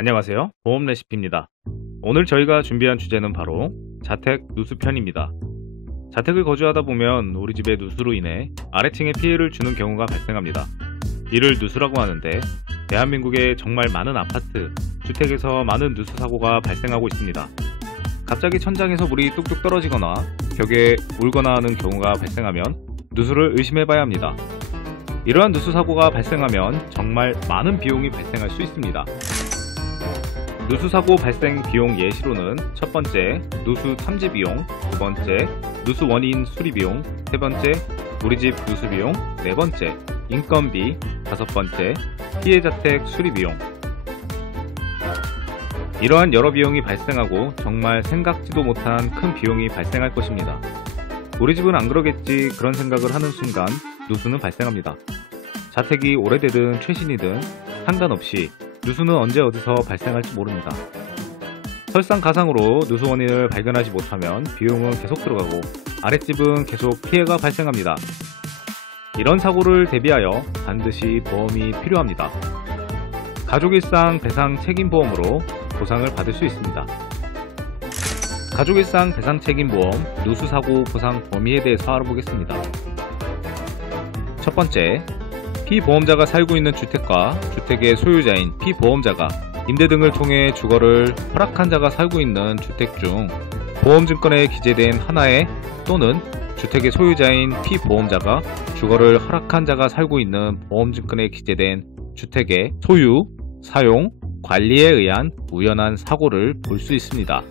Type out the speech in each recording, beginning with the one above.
안녕하세요. 보험 레시피입니다. 오늘 저희가 준비한 주제는 바로 자택 누수 편입니다. 자택을 거주하다 보면 우리 집의 누수로 인해 아래층에 피해를 주는 경우가 발생합니다. 이를 누수라고 하는데 대한민국의 정말 많은 아파트, 주택에서 많은 누수 사고가 발생하고 있습니다. 갑자기 천장에서 물이 뚝뚝 떨어지거나 벽에 울거나 하는 경우가 발생하면 누수를 의심해봐야 합니다. 이러한 누수 사고가 발생하면 정말 많은 비용이 발생할 수 있습니다. 누수 사고 발생 비용 예시로는 첫 번째, 누수 탐지 비용, 두 번째, 누수 원인 수리 비용, 세 번째, 우리 집 누수 비용, 네 번째, 인건비, 다섯 번째, 피해 자택 수리 비용. 이러한 여러 비용이 발생하고 정말 생각지도 못한 큰 비용이 발생할 것입니다. 우리 집은 안 그러겠지 그런 생각을 하는 순간 누수는 발생합니다. 자택이 오래되든 최신이든 상관없이 누수는 언제 어디서 발생할지 모릅니다. 설상가상으로 누수 원인을 발견하지 못하면 비용은 계속 들어가고 아랫집은 계속 피해가 발생합니다. 이런 사고를 대비하여 반드시 보험이 필요합니다. 가족일상 배상 책임보험으로 보상을 받을 수 있습니다. 가족일상 배상 책임보험 누수사고 보상 범위에 대해서 알아보겠습니다. 첫 번째, 피보험자가 살고 있는 주택과 주택의 소유자인 피보험자가 임대 등을 통해 주거를 허락한 자가 살고 있는 주택 중 보험증권에 기재된 하나의 또는 주택의 소유자인 피보험자가 주거를 허락한 자가 살고 있는 보험증권에 기재된 주택의 소유, 사용, 관리에 의한 우연한 사고를 볼 수 있습니다.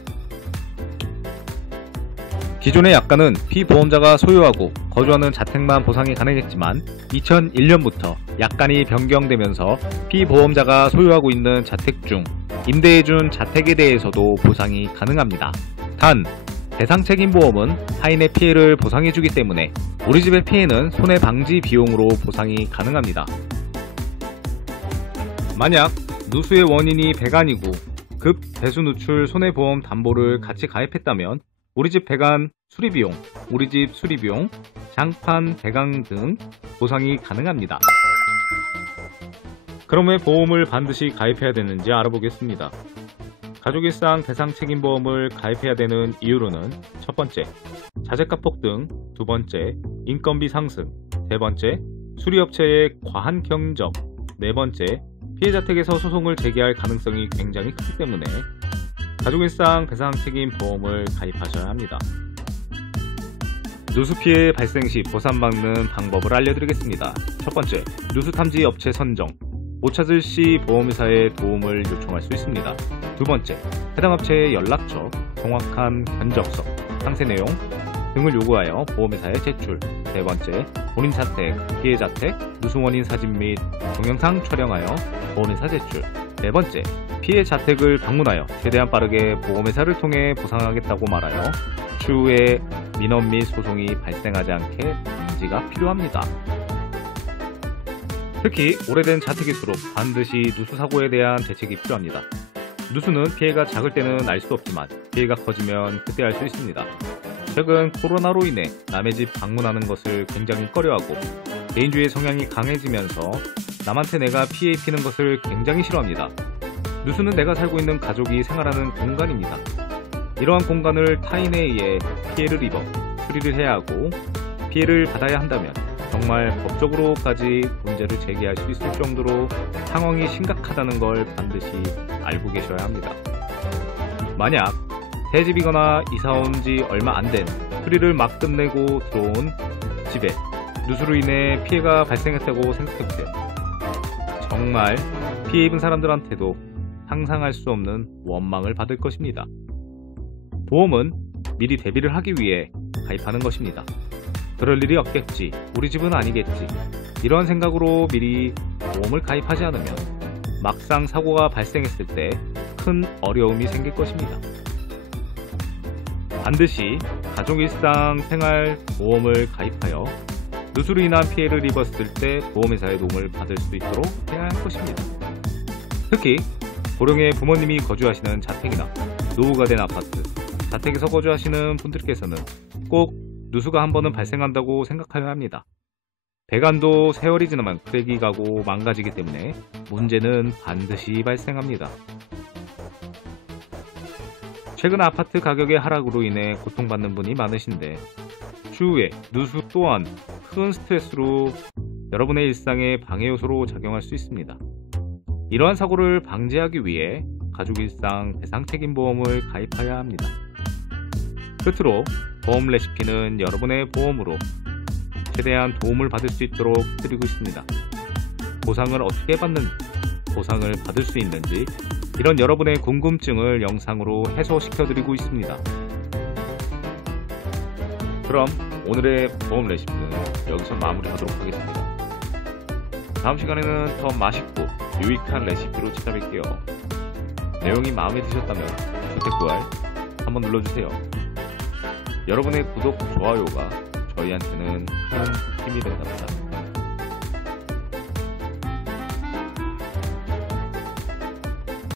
기존의 약관은 피보험자가 소유하고 거주하는 자택만 보상이 가능했지만 2001년부터 약관이 변경되면서 피보험자가 소유하고 있는 자택 중 임대해준 자택에 대해서도 보상이 가능합니다. 단, 배상책임보험은 타인의 피해를 보상해주기 때문에 우리 집의 피해는 손해방지 비용으로 보상이 가능합니다. 만약 누수의 원인이 배관이고 급 배수누출 손해보험 담보를 같이 가입했다면 우리집 배관 수리비용, 우리집 수리비용, 장판 배관 등 보상이 가능합니다. 그럼 왜 보험을 반드시 가입해야 되는지 알아보겠습니다. 가족일상 배상책임보험을 가입해야 되는 이유로는 첫 번째, 자재값 폭등, 두 번째, 인건비 상승, 세 번째, 수리업체의 과한 경적, 네 번째, 피해자택에서 소송을 제기할 가능성이 굉장히 크기 때문에 가족일상 배상책임보험을 가입하셔야 합니다. 누수 피해 발생 시 보상받는 방법을 알려드리겠습니다. 첫 번째, 누수 탐지 업체 선정. 못 찾을 시 보험회사의 도움을 요청할 수 있습니다. 두 번째, 해당 업체의 연락처, 정확한 견적서, 상세 내용 등을 요구하여 보험회사에 제출. 세 번째, 본인 자택, 피해 자택, 누수 원인 사진 및 동영상 촬영하여 보험회사 제출. 네 번째, 피해 자택을 방문하여 최대한 빠르게 보험회사를 통해 보상하겠다고 말하여 추후에 민원 및 소송이 발생하지 않게 방지가 필요합니다. 특히 오래된 자택일수록 반드시 누수 사고에 대한 대책이 필요합니다. 누수는 피해가 작을 때는 알 수 없지만 피해가 커지면 그때 알 수 있습니다. 최근 코로나로 인해 남의 집 방문하는 것을 굉장히 꺼려하고 개인주의 성향이 강해지면서 남한테 내가 피해 입히는 것을 굉장히 싫어합니다. 누수는 내가 살고 있는 가족이 생활하는 공간입니다. 이러한 공간을 타인에 의해 피해를 입어 수리를 해야 하고 피해를 받아야 한다면 정말 법적으로까지 문제를 제기할 수 있을 정도로 상황이 심각하다는 걸 반드시 알고 계셔야 합니다. 만약 새 집이거나 이사 온 지 얼마 안 된 수리를 막 끝내고 들어온 집에 누수로 인해 피해가 발생했다고 생각해보세요. 정말 피해 입은 사람들한테도 상상할 수 없는 원망을 받을 것입니다. 보험은 미리 대비를 하기 위해 가입하는 것입니다. 그럴 일이 없겠지, 우리 집은 아니겠지, 이런 생각으로 미리 보험을 가입하지 않으면 막상 사고가 발생했을 때 큰 어려움이 생길 것입니다. 반드시 가족일상 생활보험을 가입하여 누수로 인한 피해를 입었을 때 보험회사의 도움을 받을 수 있도록 해야 할 것입니다. 특히 고령의 부모님이 거주하시는 자택이나 노후가 된 아파트, 자택에서 거주하시는 분들께서는 꼭 누수가 한 번은 발생한다고 생각해야 합니다. 배관도 세월이 지나면 크랙이 가고 망가지기 때문에 문제는 반드시 발생합니다. 최근 아파트 가격의 하락으로 인해 고통받는 분이 많으신데 추후에 누수 또한 큰 스트레스로 여러분의 일상에 방해 요소로 작용할 수 있습니다. 이러한 사고를 방지하기 위해 가족일상 배상책임보험을 가입해야 합니다. 끝으로 보험 레시피는 여러분의 보험으로 최대한 도움을 받을 수 있도록 드리고 있습니다. 보상을 어떻게 받는지, 보상을 받을 수 있는지 이런 여러분의 궁금증을 영상으로 해소시켜드리고 있습니다. 그럼 오늘의 보험 레시피는 여기서 마무리하도록 하겠습니다. 다음 시간에는 더 맛있고 유익한 레시피로 찾아뵐게요. 내용이 마음에 드셨다면 댓글 한번 눌러주세요. 여러분의 구독, 좋아요가 저희한테는 큰 힘이 된답니다.